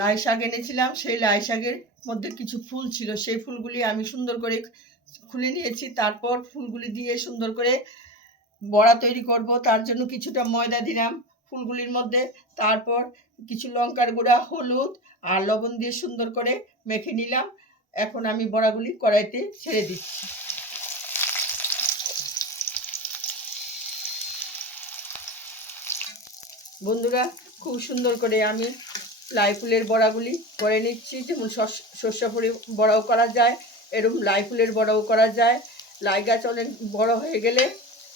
লাই শাক এনেছিলাম, সেই লাই শাকের মধ্যে কিছু ফুল ছিল, সেই ফুলগুলি আমি সুন্দর করে খুলে নিয়েছি। তারপর ফুলগুলি দিয়ে সুন্দর করে বড়া তৈরি করব। তার জন্য কিছুটা ময়দা দিলাম ফুলগুলির মধ্যে, তারপর কিছু লঙ্কার গুঁড়া, হলুদ আর লবণ দিয়ে সুন্দর করে মেখে নিলাম। এখন আমি বড়াগুলি কড়াইতে ছেড়ে দিচ্ছি। বন্ধুরা, খুব সুন্দর করে আমি লাই ফুলের বড়াগুলি করে নিচ্ছি। যেমন সর্ষে ফুলের বড়াও করা যায়, এরকম লাই ফুলের বড়াও করা যায়। লাই গাছ অনেক বড় হয়ে গেলে,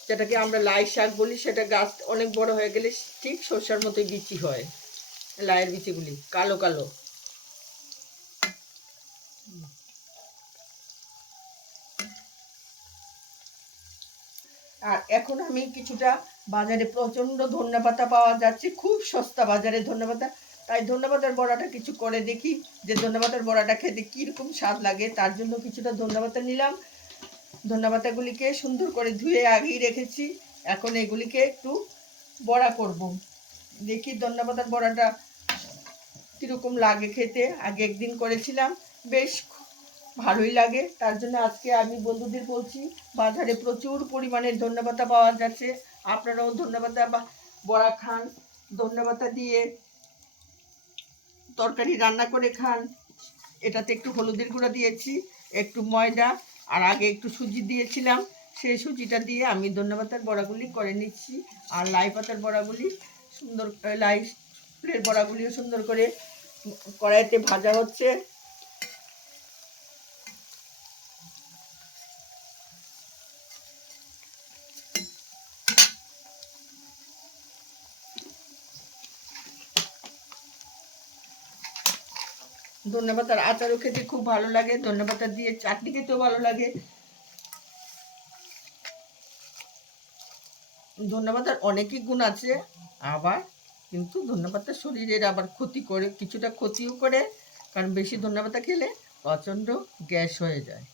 যেটাকে আমরা লাই শাক বলি, সেটা গাছ অনেক বড় হয়ে গেলে ঠিক সর্ষার মতোই বিচি হয়। লাইয়ের বিচিগুলি কালো কালো। আর এখন আমি কিছুটা, বাজারে প্রচণ্ড ধনেপাতা পাওয়া যাচ্ছে, খুব সস্তা বাজারে ধনেপাতা, তাই ধনেপাতার বড়াটা কিছু করে দেখি যে ধনেপাতার বড়াটা খেতে কীরকম স্বাদ লাগে। তার জন্য কিছুটা ধনেপাতা নিলাম। ধনেপাতাগুলিকে সুন্দর করে ধুয়ে আগেই রেখেছি। এখন এগুলিকে একটু বড়া করব। দেখি ধনেপাতার বড়াটা কীরকম লাগে খেতে। আগে একদিন করেছিলাম, বেশ ভালোই লাগে। তার জন্য আজকে আমি বন্ধুদের বলছি, বাজারে প্রচুর পরিমাণে ধনেপাতা পাওয়া যাচ্ছে, আপনারাও ধনেপাতা বড়া খান, ধনেপাতা দিয়ে তরকারি রান্না করে খান। এটাতে একটু হলুদের গুঁড়া দিয়েছি, একটু ময়দা, আর আগে একটু সুজি দিয়েছিলাম। সেই সুজিটা দিয়ে আমি ধনেপাতার বড়াগুলি করে নিচ্ছি। আর লাই পাতার বড়াগুলি সুন্দর, লাই ফুলের বড়াগুলিও সুন্দর করে কড়াইতে ভাজা হচ্ছে। ধনেপাতার আচারও খেতে খুব ভালো লাগে, ধনেপাতা দিয়ে চাটনি খেতেও ভালো লাগে। ধনেপাতার অনেকই গুণ আছে, আবার কিন্তু ধনেপাতা শরীরের আবার ক্ষতি করে, কিছুটা ক্ষতিও করে, কারণ বেশি ধনেপাতা খেলে প্রচণ্ড গ্যাস হয়ে যায়।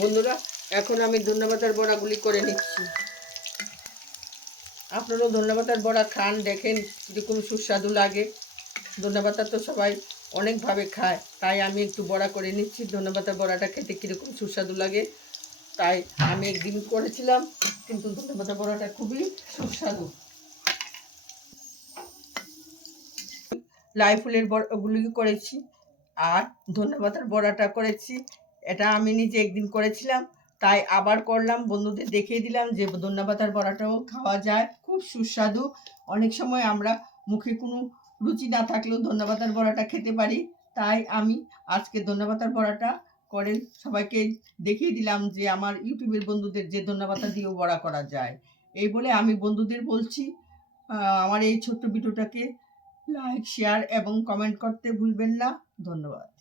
বন্ধুরা, এখন আমি ধনেপাতার বড়াগুলি করে নিচ্ছি। আপনারাও ধনেপাতার বড়া খান, দেখেন কীরকম সুস্বাদু লাগে। ধনেপাতা তো সবাই অনেকভাবে খায়, তাই আমি একটু বড়া করে নিচ্ছি। ধনেপাতার বড়াটা খেতে কীরকম সুস্বাদু লাগে, তাই আমি একদিন করেছিলাম, কিন্তু ধনেপাতা বড়াটা খুবই সুস্বাদু। লাই ফুলের বড়াগুলি করেছি, আর ধনেপাতার বড়াটা করেছি। এটা আমি নিজে একদিন করেছিলাম, তাই আবার করলাম, বন্ধুদের দেখিয়ে দিলাম যে ধনেপাতার বড়াটাও খাওয়া যায়, খুব সুস্বাদু। অনেক সময় আমরা মুখে কোনো রুচি না থাকলেও ধনেপাতার বড়াটা খেতে পারি, তাই আমি আজকে ধনেপাতার বড়াটা করে সবাইকে দেখিয়ে দিলাম যে আমার ইউটিউবের বন্ধুদের যে ধনেপাতা দিয়েও বড়া করা যায়। এই বলে আমি বন্ধুদের বলছি, আমার এই ছোট্ট ভিডিওটাকে লাইক, শেয়ার এবং কমেন্ট করতে ভুলবেন না। ধন্যবাদ।